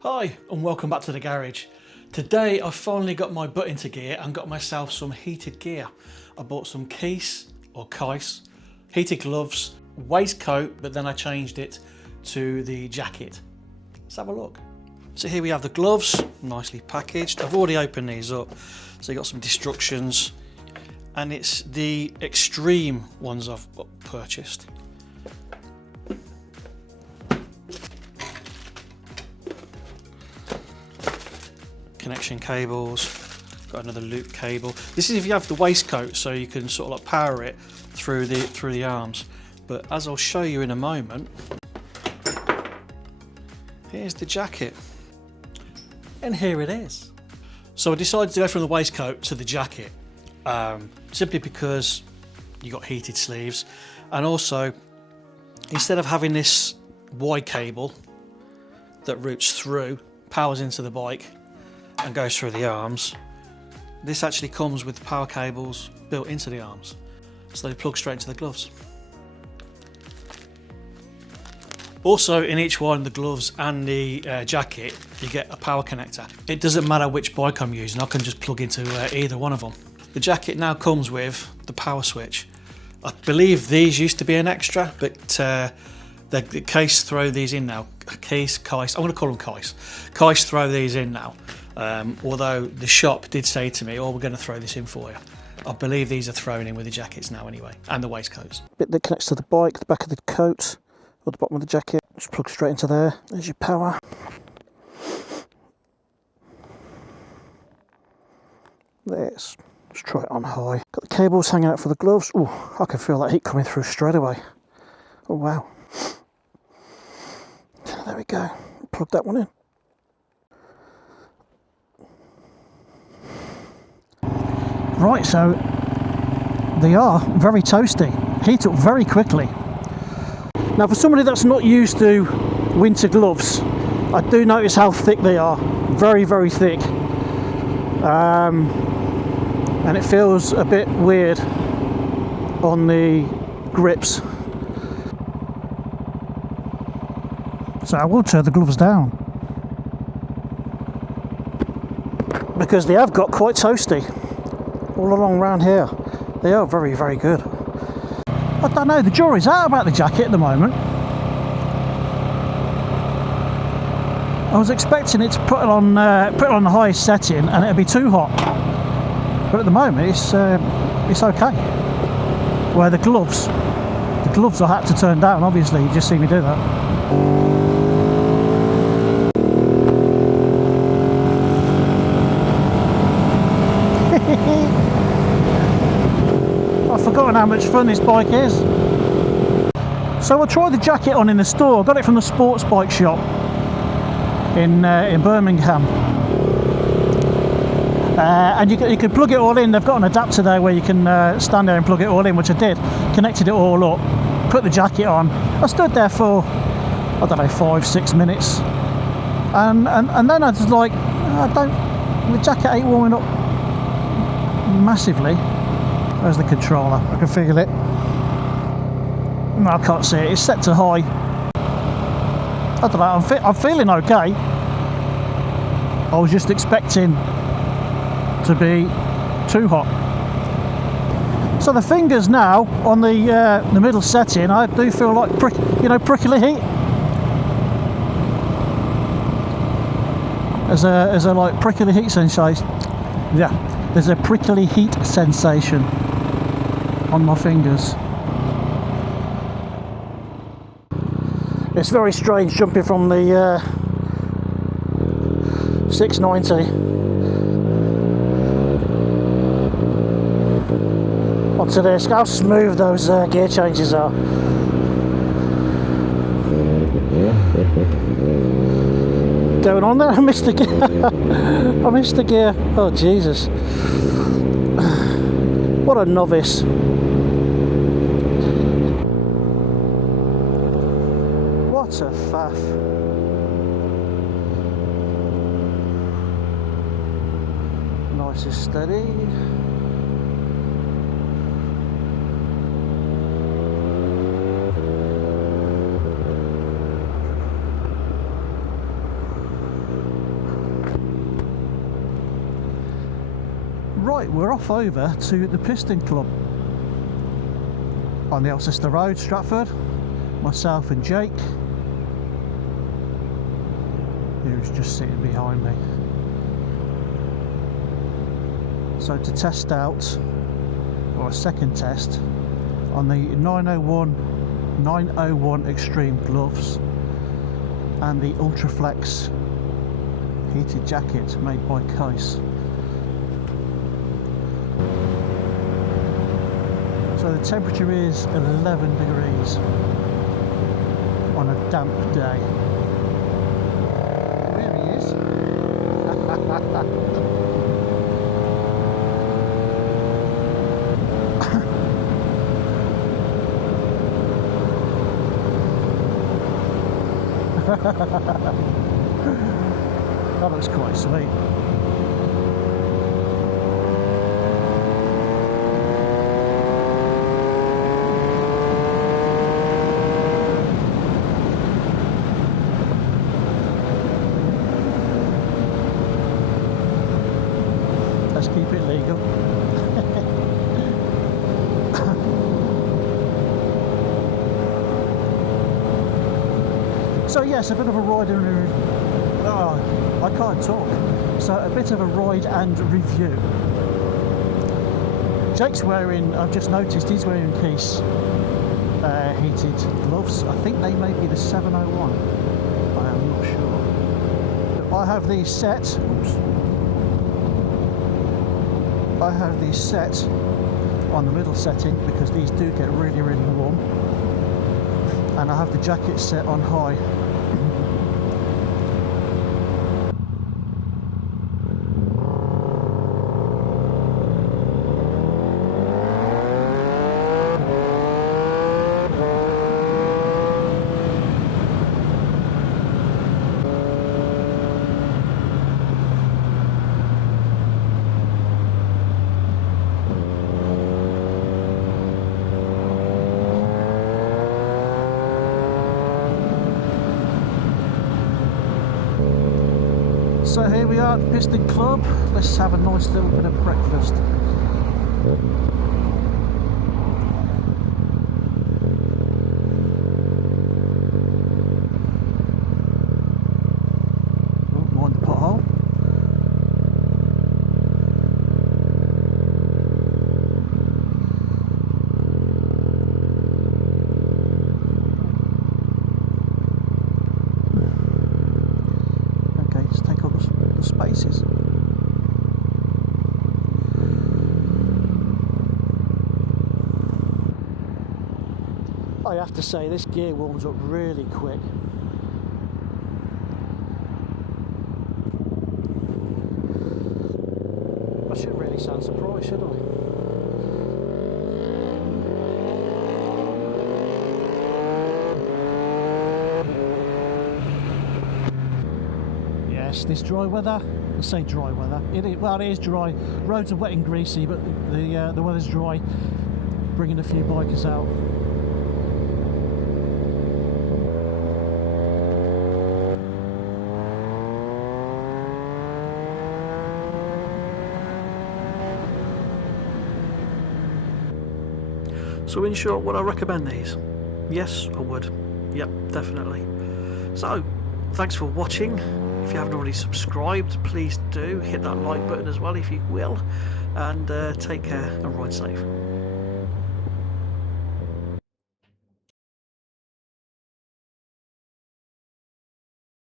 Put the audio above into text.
Hi and welcome back to the garage. Today I finally got my butt into gear and got myself some heated gear. I bought some Keis heated gloves, waistcoat, but then I changed it to the jacket. Let's have a look. So here we have the gloves, nicely packaged. I've already opened these up, so you got some instructions, and it's the extreme ones I've purchased. Connection cables, got another loop cable. This is if you have the waistcoat, so you can sort of like power it through the arms. But as I'll show you in a moment, here's the jacket, and here it is. So I decided to go from the waistcoat to the jacket, simply because you got heated sleeves, and also instead of having this Y cable that routes through, powers into the bike and goes through the arms, this actually comes with power cables built into the arms, so they plug straight into the gloves. Also in each one, the gloves and the jacket, you get a power connector. It doesn't matter which bike I'm using, I can just plug into either one of them. The jacket now comes with the power switch. I believe these used to be an extra, but the Keis throw these in now. Keis, I'm going to call them Keis. Keis throw these in now. Although the shop did say to me, "Oh, we're going to throw this in for you." I believe these are thrown in with the jackets now anyway, and the waistcoats. Bit that connects to the bike, the back of the coat, or the bottom of the jacket. Just plug straight into there. There's your power. Let's try it on high. Got the cables hanging out for the gloves. Oh, I can feel that heat coming through straight away. Oh wow. There we go. Plug that one in. Right, so they are very toasty. Heat up very quickly. Now, for somebody that's not used to winter gloves, I do notice how thick they are. Very, very thick. And it feels a bit weird on the grips. So I will turn the gloves down, because they have got quite toasty all along around here. They are very, very good. I don't know, the jury's out about the jacket at the moment. I was expecting it to put it on the highest setting and it'd be too hot, but at the moment it's okay. Where the gloves I had to turn down. Obviously, you just see me do that. I've forgotten how much fun this bike is. So I tried the jacket on in the store. I got it from the sports bike shop in Birmingham. And you can plug it all in. They've got an adapter there where you can stand there and plug it all in, which I did. Connected it all up, put the jacket on. I stood there for, I don't know, 5-6 minutes. And then I was like, the jacket ain't warming up massively. There's the controller, I can feel it. No, I can't see it, it's set to high. I don't know, I'm feeling okay. I was just expecting to be too hot. So the fingers now on the middle setting, I do feel like prickly heat. There's a like prickly heat sensation. Yeah, there's a prickly heat sensation on my fingers. It's very strange jumping from the 690 onto this. How smooth those gear changes are. Going on there, I missed the gear. I missed the gear. Oh Jesus. What a novice. What a faff. Nice and steady. Right, we're off over to the Piston Club on the Alcester Road, Stratford. Myself and Jake, who's just sitting behind me. So to test out, or a second test, on the 901 Extreme gloves and the Ultraflex heated jacket made by Keis. So the temperature is 11 degrees on a damp day. There he is. That looks quite sweet. Let's keep it legal. So yes, a bit of a ride and I can't talk. So a bit of a ride and review. Jake's wearing, I've just noticed, he's wearing Keis heated gloves. I think they may be the 701. I am not sure. I have these set. Oops. I have these set on the middle setting because these do get really, really warm. And I have the jacket set on high. So here we are at the Piston Club. Let's have a nice little bit of breakfast. Oh, mind the pothole. Spaces. I have to say this gear warms up really quick. I shouldn't really sound surprised, should I? This dry weather, I say dry weather, well it is dry, roads are wet and greasy, but the weather's dry, bringing a few bikers out. So in short, would I recommend these? Yes, I would. Yep, definitely. So, thanks for watching. If you haven't already subscribed, please do hit that like button as well if you will, and take care and ride safe.